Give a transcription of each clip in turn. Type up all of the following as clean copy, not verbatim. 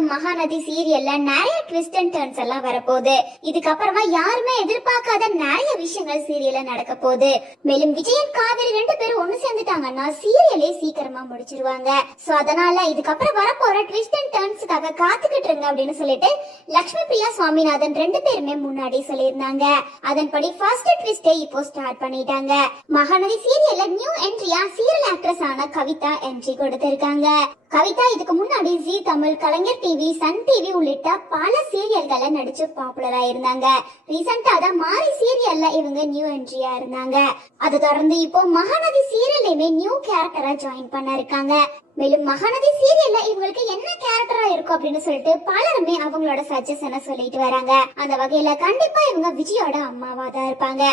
வணக்கம் மகாநதி சீரியல்ல நிறைய ட்விஸ்ட் அண்ட் டர்ன்ஸ் எல்லாம் வரப்போகுது. இதுக்கப்புறமா யாருமே எதிர்பார்க்காத நிறைய விஷயங்கள் சீரியல்ல நடக்க போகுது. மேலும் விஜயன் காவேரி 2 பேரும் ஒண்ணு சேர்ந்துட்டாங்கன்னா சீரியலே சீக்கிரமா முடிச்சிருவாங்க. சோ அதனால இதுக்கப்புறம் வரப்போற ட்விஸ்ட் அண்ட் டர்ன்ஸ்க்காக காத்துக்கிட்டு இருங்க அப்படின்னு சொல்லிட்டு லட்சுமி பிரியா சுவாமிநாதன் 2 பேருமே முன்னாடி சொல்லியிருந்தாங்க. அதன்படி ஃபர்ஸ்ட் ட்விஸ்டை இப்போ ஸ்டார்ட் பண்ணிட்டாங்க. மகாநதி சீரியல்ல நியூ என்ட்ரியா சீரியல் ஆக்ட்ரஸ் ஆன கவிதா என்ட்ரி கொடுத்திருக்காங்க. கவிதா இதுக்கு முன்னாடி ஜி தமிழ், கலைஞர் டிவி, சன் டிவி உள்ளிட்ட பல சீரியல்களை நடிச்சு பாப்புலரா இருந்தாங்க. ரீசெண்டா தான் மாரி சீரியல்ல இவங்க நியூ என்ட்ரியா இருந்தாங்க. அதை தொடர்ந்து இப்போ மகாநதி சீரியல்லையுமே நியூ கேரக்டரா ஜாயின் பண்ண இருக்காங்க. மேலும் மகாநதி சீரியல்ல இவங்களுக்கு என்ன கேரக்டரா இருக்கும் அப்படின்னு சொல்லிட்டு பலருமே அவங்களோட சஜஷனை சொல்லிட்டு வராங்க. அந்த வகையில கண்டிப்பா இவங்க விஜயோட அம்மாவா தான் இருப்பாங்க.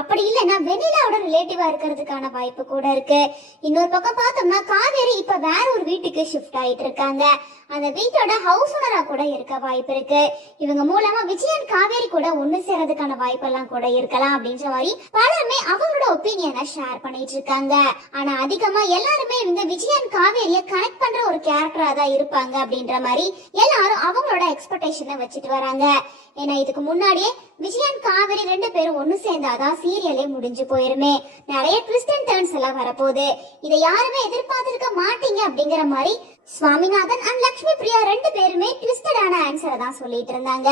அப்படி இல்லைன்னா வெண்ணிலாவோட ரிலேட்டிவா இருக்கிறதுக்கான வாய்ப்பு கூட இருக்கு. இன்னொரு பக்கம் பார்த்தோம்னா காவேரி இப்ப வேற ஒரு வீட்டுக்கு ஷிஃப்ட் ஆயிட்டு இருக்காங்க. அந்த வீட்டோட ஹவுஸ் ஓனரா கூட இருக்க வாய்ப்பு இருக்கு. இவங்க மூலமா விஜயன் காவேரி கூட ஒண்ணு சேர்றதுக்கான வாய்ப்பெல்லாம் கூட இருக்கலாம் அப்படின்ற மாதிரி பலருமே அவங்களோட ஒப்பீனியனை ஷேர் பண்ணிட்டு இருக்காங்க. ஆனா அதிகமா எல்லாருமே இவங்க விஜயன் காவேரிய கனெக்ட் பண்ற ஒரு கேரக்டரா தான் இருப்பாங்க அப்படின்ற மாதிரி எல்லாரும் அவங்களோட எக்ஸ்பெக்டேஷனை வச்சுட்டு வராங்க. ஏன்னா இதுக்கு முன்னாடியே விஜயன் காவேரி 2 பேரும் ஒண்ணு சேர்ந்தாதான் சீரியலே முடிஞ்சு போயிருமே. நிறைய ட்விஸ்ட் அண்ட் டர்ன்ஸ் எல்லாம் வரப்போகுது. இதை யாருமே எதிர்பார்த்திருக்க மாட்டீங்க அப்படிங்கிற மாதிரி சுவாமிநாதன் அண்ட் லட்சுமி பிரியா 2 பேருமே ட்விஸ்டடான ஆன்சரை தான் சொல்லிட்டு இருந்தாங்க.